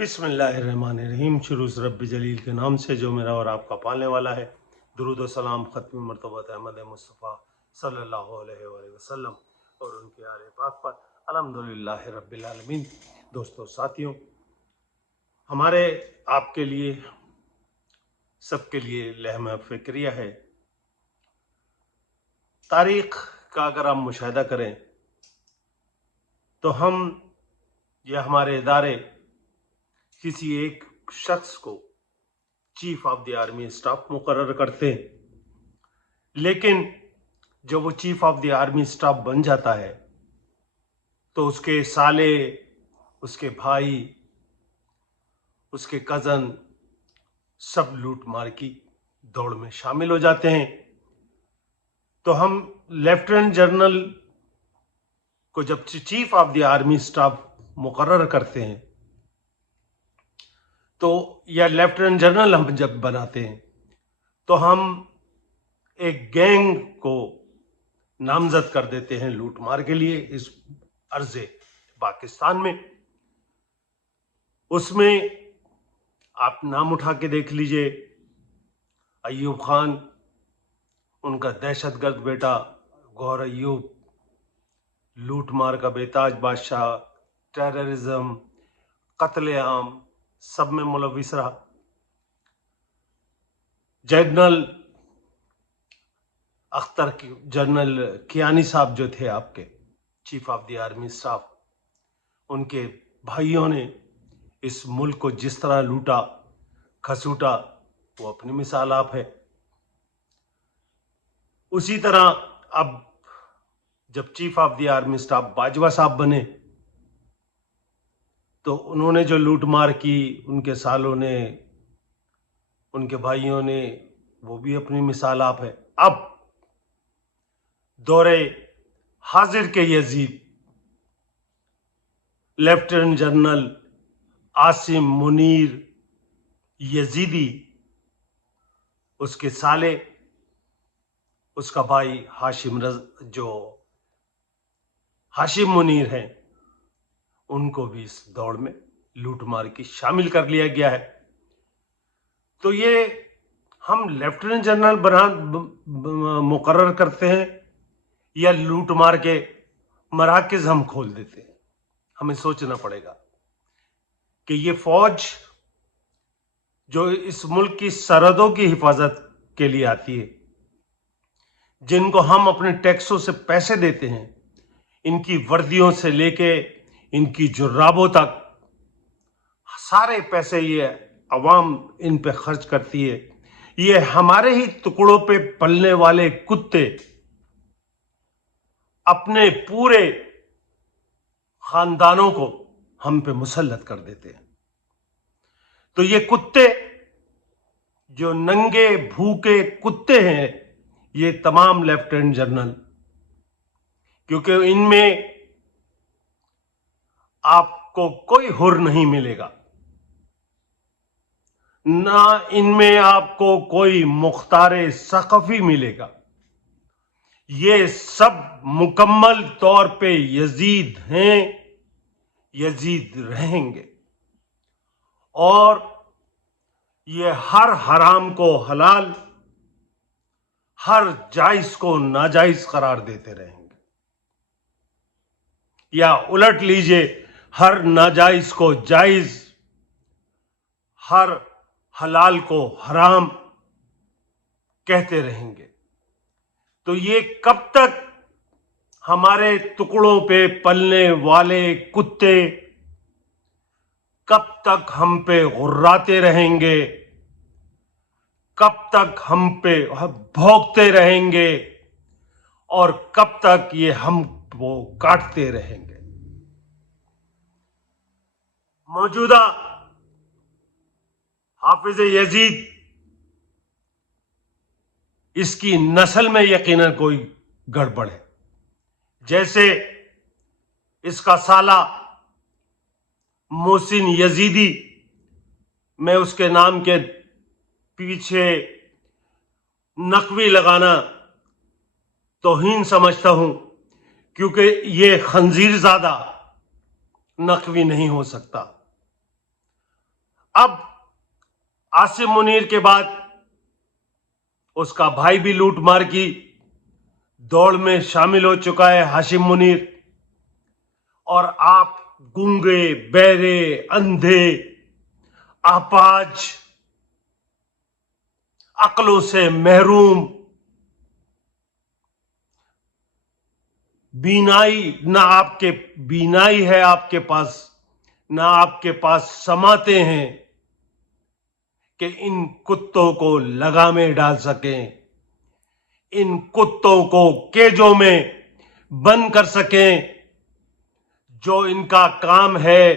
बिस्मिल्लाहिर्रहमानिर्रहीम। शुरू से रब्बी जलील के नाम से जो मेरा और आपका पालने वाला है। दुरूद व सलाम खत्म मर्तबत अहमद मुस्तफ़ा सल्लल्लाहु अलैहि वसल्लम और उनके आले पाक पर अल्हम्दुलिल्लाह रब्बिल आलमीन। दोस्तों साथियों, हमारे आपके लिए सबके लिए लहमा फ़िक्रिया है। तारीख़ का अगर हम मुशाहिदा करें तो हम या हमारे इदारे किसी एक शख्स को chief of the army staff मुकर्रर करते हैं, लेकिन जब वो chief of the army staff बन जाता है तो उसके साले, उसके भाई, उसके कज़न सब लूट मार की दौड़ में शामिल हो जाते हैं। तो हम लेफ्टिनेंट जनरल को जब chief of the army staff मुकर्रर करते हैं तो या लेफ्टिनेंट जनरल हम जब बनाते हैं तो हम एक गैंग को नामजद कर देते हैं लूटमार के लिए इस अर्ज़े पाकिस्तान में। उसमें आप नाम उठा के देख लीजिए, अयूब खान, उनका दहशतगर्द बेटा गौहर अयूब, लूटमार का बेताज बादशाह, टेररिज्म, कत्ले आम सब में मुलविस रहा। जनरल अख्तर, जनरल कियानी साहब जो थे आपके chief of the army staff, उनके भाइयों ने इस मुल्क को जिस तरह लूटा खसूटा वो अपनी मिसाल आप है। उसी तरह अब जब chief of the army staff Bajwa साहब बने तो उन्होंने जो लूटमार की, उनके सालों ने, उनके भाइयों ने, वो भी अपनी मिसाल आप है। अब दौरे हाजिर के Yazid lieutenant general Asim Munir Yazidi, उसके साले, उसका भाई जो हाशिम मुनीर हैं, उनको भी इस दौड़ में लूटमार की शामिल कर लिया गया है। तो ये हम लेफ्टिनेंट जनरल मुकर्रर करते हैं या लूटमार के मराकज़ हम खोल देते हैं। हमें सोचना पड़ेगा कि ये फौज जो इस मुल्क की सरहदों की हिफाजत के लिए आती है, जिनको हम अपने टैक्सों से पैसे देते हैं, इनकी वर्दियों से लेके इनकी जुर्राबों तक सारे पैसे ये अवाम इन पे खर्च करती है। ये हमारे ही टुकड़ों पे पलने वाले कुत्ते अपने पूरे खानदानों को हम पे मुसल्लत कर देते हैं। तो ये कुत्ते जो नंगे भूखे कुत्ते हैं, ये तमाम लेफ्टिनेंट जनरल, क्योंकि इनमें आपको कोई हुर नहीं मिलेगा, ना इनमें आपको कोई मुख्तारे सक़फ़ी मिलेगा। ये सब मुकम्मल तौर पे यजीद हैं, यजीद रहेंगे, और ये हर हराम को हलाल, हर जायज को नाजायज करार देते रहेंगे, या उलट लीजिए, हर नाजायज को जायज, हर हलाल को हराम कहते रहेंगे। तो ये कब तक हमारे टुकड़ों पे पलने वाले कुत्ते कब तक हम पे गुर्राते रहेंगे, कब तक हम पे भौंकते रहेंगे, और कब तक ये हम वो काटते रहेंगे। मौजूदा हाफिज यजीद, इसकी नस्ल में यकीनन कोई गड़बड़ है। जैसे इसका साला मोहसिन यजीदी, मैं उसके नाम के पीछे नकवी लगाना तौहीन समझता हूं, क्योंकि ये खंजीरज़ादा नकवी नहीं हो सकता। अब आसिम मुनीर के बाद उसका भाई भी लूटमार की दौड़ में शामिल हो चुका है, हाशिम मुनीर। और आप गूंगे, बहरे, अंधे, अपाज, अक्लों से महरूम, बीनाई है आपके पास, ना आपके पास समाते हैं कि इन कुत्तों को लगामें डाल सकें, इन कुत्तों को केजों में बंद कर सकें। जो इनका काम है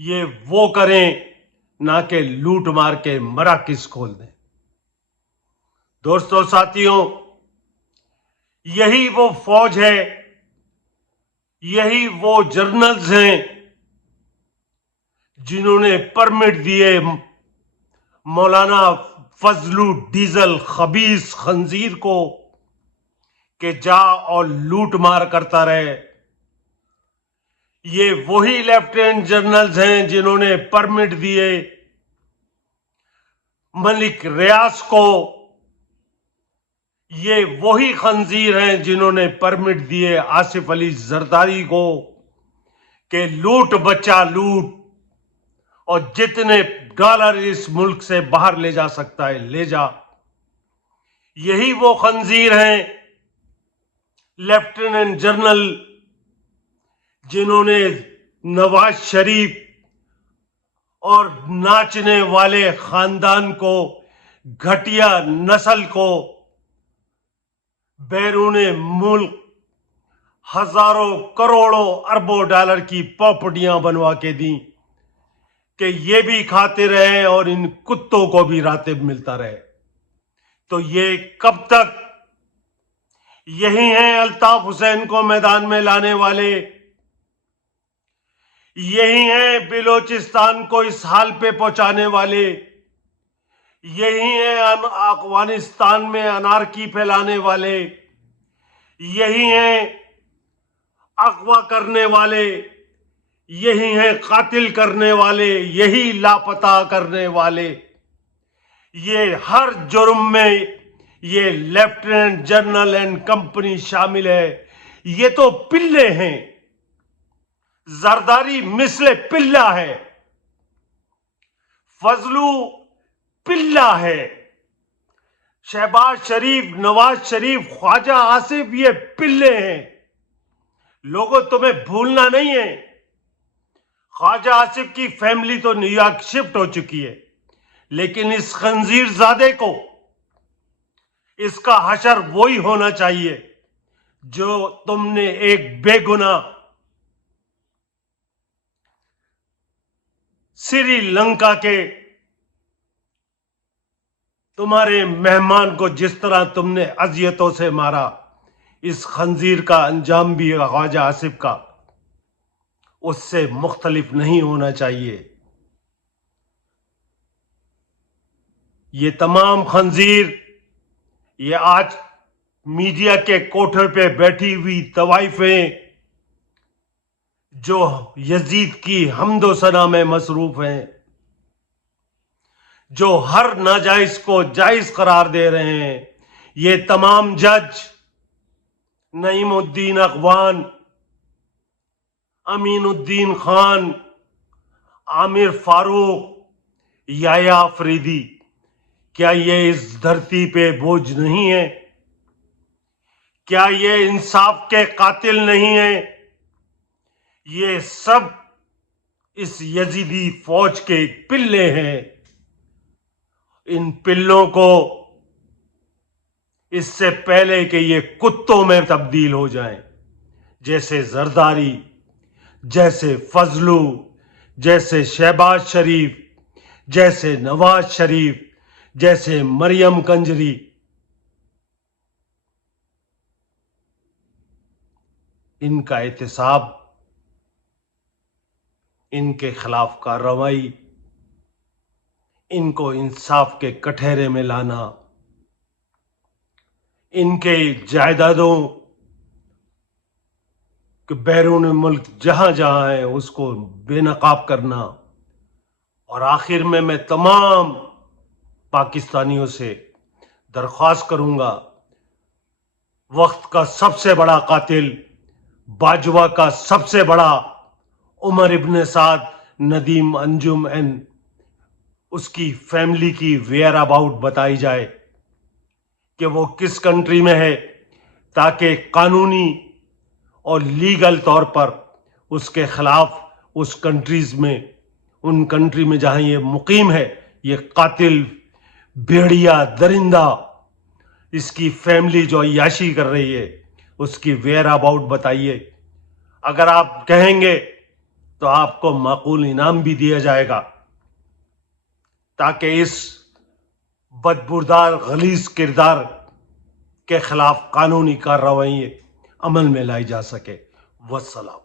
ये वो करें, ना कि लूट मार के मराकिस खोल दें। दोस्तों, साथियों, यही वो फौज है, यही वो जर्नल्स हैं जिन्होंने परमिट दिए मौलाना फजलू डीजल खबीस खंजीर को कि जा और लूट मार करता रहे। ये वही लेफ्टिनेंट जनरल्स हैं जिन्होंने परमिट दिए मलिक रियाज को, ये वही खंजीर हैं जिन्होंने परमिट दिए आसिफ अली जरदारी को कि लूट बच्चा लूट, और जितने डॉलर इस मुल्क से बाहर ले जा सकता है ले जा। यही वो खंजीर हैं लेफ्टिनेंट जनरल जिन्होंने नवाज शरीफ और नाचने वाले खानदान को, घटिया नस्ल को बैरूने मुल्क हजारों करोड़ों अरबों डॉलर की प्रॉपर्टियां बनवा के दी कि ये भी खाते रहे और इन कुत्तों को भी रातिब मिलता रहे। तो ये कब तक? यही हैं अल्ताफ हुसैन को मैदान में लाने वाले, यही हैं बिलोचिस्तान को इस हाल पे पहुंचाने वाले, यही हैं अफगानिस्तान में अनारकी फैलाने वाले, यही हैं अगवा करने वाले, यही हैं कातिल करने वाले, यही लापता करने वाले। ये हर जुर्म में ये लेफ्टिनेंट जनरल एंड कंपनी शामिल है। ये तो पिल्ले हैं, जरदारी मिसले पिल्ला है, फजलू पिल्ला है, शहबाज शरीफ, नवाज शरीफ, ख्वाजा आसिफ ये पिल्ले हैं। लोगों, तुम्हें भूलना नहीं है, ख्वाजा आसिफ की फैमिली तो न्यूयॉर्क शिफ्ट हो चुकी है, लेकिन इस खंजीर ज़ादे को इसका हशर वही होना चाहिए जो तुमने एक बेगुनाह श्रीलंका के तुम्हारे मेहमान को जिस तरह तुमने अजियतों से मारा, इस खंजीर का अंजाम भी ख्वाजा आसिफ का उससे मुख्तलिफ नहीं होना चाहिए। ये तमाम खंजीर, ये आज मीडिया के कोठे पे बैठी हुई तवाइफें जो यजीद की हम्दो सना में मसरूफ हैं, जो हर नाजायज को जायज करार दे रहे हैं, ये तमाम जज नईमुद्दीन अखवान, अमीनुद्दीन खान, आमिर फारूक, याया अफरीदी, क्या ये इस धरती पे बोझ नहीं है? क्या ये इंसाफ के कातिल नहीं है? ये सब इस यजीदी फौज के पिल्ले हैं। इन पिल्लों को इससे पहले कि ये कुत्तों में तब्दील हो जाएं, जैसे जरदारी, जैसे फजलू, जैसे शहबाज शरीफ, जैसे नवाज शरीफ, जैसे मरियम कंजरी, इनका एहतसाब, इनके खिलाफ कार्रवाई, इनको इंसाफ के कटहरे में लाना, इनके जायदादों के बैरून मुल्क जहां जहां है उसको बेनकाब करना, اور آخر میں تمام پاکستانیوں سے درخواست کروں گا، وقت کا سب سے بڑا قاتل، باجوہ کا سب سے بڑا عمر ابن سعد ندیم انجم اس کی فیملی کی ویئر اباؤٹ بتائی جائے کہ وہ کس کنٹری میں ہے، تاکہ قانونی اور لیگل طور پر اس کے خلاف اس کنٹریز میں، ان کنٹری میں جہاں یہ مقیم ہے، یہ قاتل بھیڑیا درندہ، اس کی فیملی جو عیاشی کر رہی ہے، اس کی ویئر اباؤٹ بتائیے۔ اگر آپ کہیں گے تو آپ کو معقول انعام بھی دیا جائے گا، تاکہ اس بدبودار غلیظ کردار کے خلاف قانونی کارروائی عمل میں لائی جا سکے۔ والسلام۔